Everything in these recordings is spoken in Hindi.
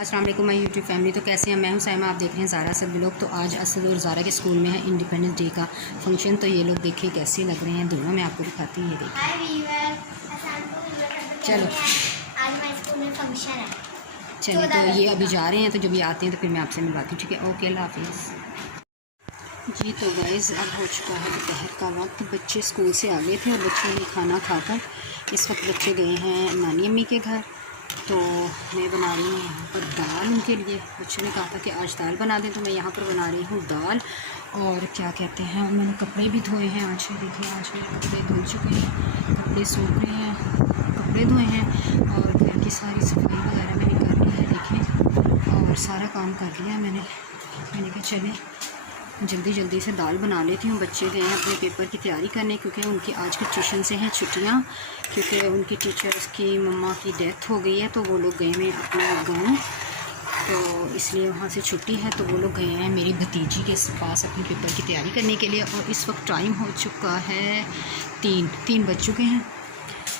अस्सलाम वालेकुम माय यूट्यूब फैमिली। तो कैसे हैं? मैं हूं साइमा, आप देख रहे हैं ज़ारा असद व्लॉग। तो आज असद और ज़ारा के स्कूल में है इंडिपेंडेंस डे का फंक्शन। तो ये लोग देखिए कैसे लग रहे हैं दोनों, मैं आपको दिखाती हूँ। ये देखिए, चलो आज हमारे स्कूल में फंक्शन है। चलिए, तो ये अभी जा रहे हैं, तो जब ये आते हैं तो फिर मैं आपसे मिलवाती हूँ, ठीक है? ओके, अल्लाह हाफिज़ जी। तो गाइज़ अब हो चुका है दोपहर का वक्त, बच्चे स्कूल से आ गए थे और बच्चों ने खाना खाकर इस वक्त बच्चे गए हैं नानी अम्मी के घर। तो मैं बना रही हूँ यहाँ पर दाल उनके लिए। बच्चों ने कहा था कि आज दाल बना दें, तो मैं यहाँ पर बना रही हूँ दाल। और क्या कहते हैं, मैंने कपड़े भी धोए हैं। आज देखिए, आज मेरे कपड़े धुल चुके हैं, कपड़े सूख रहे हैं, कपड़े धोए हैं और घर की सारी सफाई वगैरह मैंने कर ली है, देखें, और सारा काम कर लिया मैंने कहा चलें जल्दी जल्दी से दाल बना लेती हूँ। बच्चे गए हैं अपने पेपर की तैयारी करने, क्योंकि उनकी आज के ट्यूशन से हैं छुट्टियाँ, क्योंकि उनकी टीचर्स की मम्मा की डेथ हो गई है। तो वो लोग गए हैं अपना गाँव, तो इसलिए वहाँ से छुट्टी है। तो वो लोग गए हैं मेरी भतीजी के पास अपने पेपर की तैयारी करने के लिए। और इस वक्त टाइम हो चुका है 3 बज चुके हैं।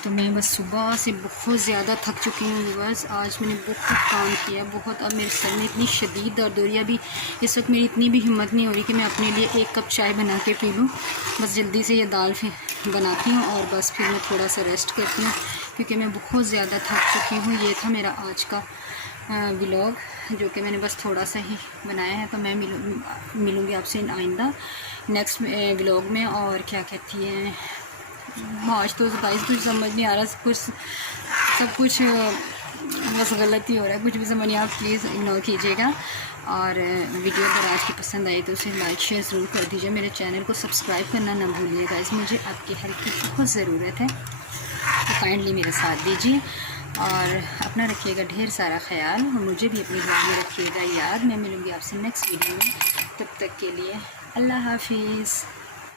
तो मैं बस सुबह से बहुत ज़्यादा थक चुकी हूँ। बस आज मैंने बहुत काम किया, बहुत। अब मेरे सर में इतनी शदीद दर्द हो रही है, अभी इस वक्त मेरी इतनी भी हिम्मत नहीं हो रही कि मैं अपने लिए 1 कप चाय बना के पी लूँ। बस जल्दी से ये दाल फिर बनाती हूँ और बस फिर मैं थोड़ा सा रेस्ट करती हूँ, क्योंकि मैं बहुत ज़्यादा थक चुकी हूँ। ये था मेरा आज का व्लॉग, जो कि मैंने बस थोड़ा सा ही बनाया है। तो मैं मिलूँगी आपसे आइंदा नेक्स्ट व्लॉग में। और क्या कहती हैं, आज तो गाइस कुछ समझ नहीं आ रहा, सब कुछ बस गलत ही हो रहा है, कुछ भी समझ नहीं आ रहा। प्लीज़ इग्नोर कीजिएगा। और वीडियो अगर आज की पसंद आई तो उसे लाइक शेयर ज़रूर कर दीजिए। मेरे चैनल को सब्सक्राइब करना ना भूलिएगा, इस मुझे आपकी हेल्प की बहुत ज़रूरत है, तो काइंडली मेरा साथ दीजिए और अपना रखिएगा ढेर सारा ख्याल, और मुझे भी अपनी दुआ में रखिएगा याद। मैं मिलूँगी आपसे नेक्स्ट वीडियो में, तब तक के लिए अल्लाह हाफिज़।